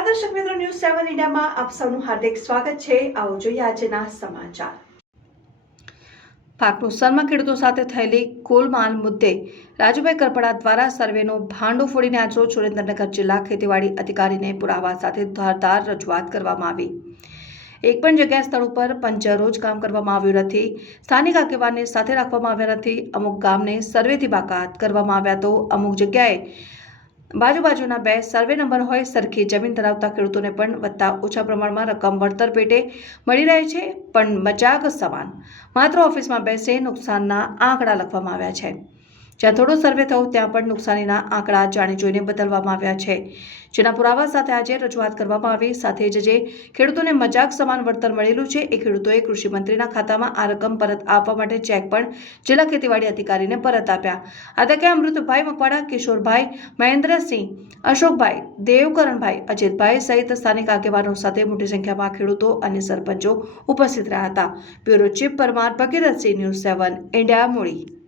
સમાચારમાં આપ સૌનું હાર્દિક સ્વાગત છે. આવો જોઈએ આજના સમાચાર. પાક ખેડૂતો સાથે થયેલી કોલમાલ મુદ્દે રાજુભાઈ કરપડા દ્વારા સર્વેનો ભાંડો ફોડીને આજરોજ સુરેન્દ્રનગર જિલ્લા ખેતીવાડી અધિકારીને પુરાવા સાથે ધારદાર રજૂઆત કરવામાં આવી. એક પણ જગ્યાએ સ્થળ ઉપર પંચરોજ કામ કરવામાં આવ્યું નથી. સ્થાનિક આગેવાનને સાથે રાખવામાં આવ્યા નથી. અમુક ગામને સર્વેથી બાકાત કરવામાં આવ્યા તો અમુક જગ્યાએ બાજુ બાજુના બે સર્વે નંબર હોય, સરખી જમીન ધરાવતા ખેડૂતોને પણ વધતા ઓછા પ્રમાણમાં રકમ વળતર પેટે મળી રહે છે, પણ મજાક સમાન. માત્ર ઓફિસમાં બેસે નુકસાનના આંકડા લખવામાં આવ્યા છે. જ્યાં થોડો સર્વે થયો, ત્યાં પણ નુકસાનીના આંકડા જાણી જોઈને બદલવામાં આવ્યા છે. જેના પુરાવા સાથે આજે રજૂઆત કરવામાં આવી. સાથે જ જે ખેડૂતોને મજાક સમાન વળતર મળેલું છે, એ ખેડૂતોએ કૃષિમંત્રીના ખાતામાં આ રકમ પરત આપવા માટે ચેક પણ જિલ્લા ખેતીવાડી અધિકારીને પરત આપ્યા. આ તકે અમૃતભાઈ મકવાડા કિશોરભાઈ મહેન્દ્રસિંહ, અશોકભાઈ દેવકરણભાઈ, અજીતભાઈ સહિત સ્થાનિક આગેવાનો સાથે મોટી સંખ્યામાં ખેડૂતો અને સરપંચો ઉપસ્થિત રહ્યા હતા. Bureau chief Parmar Bhagirathsinh news seven, India, મૂડી.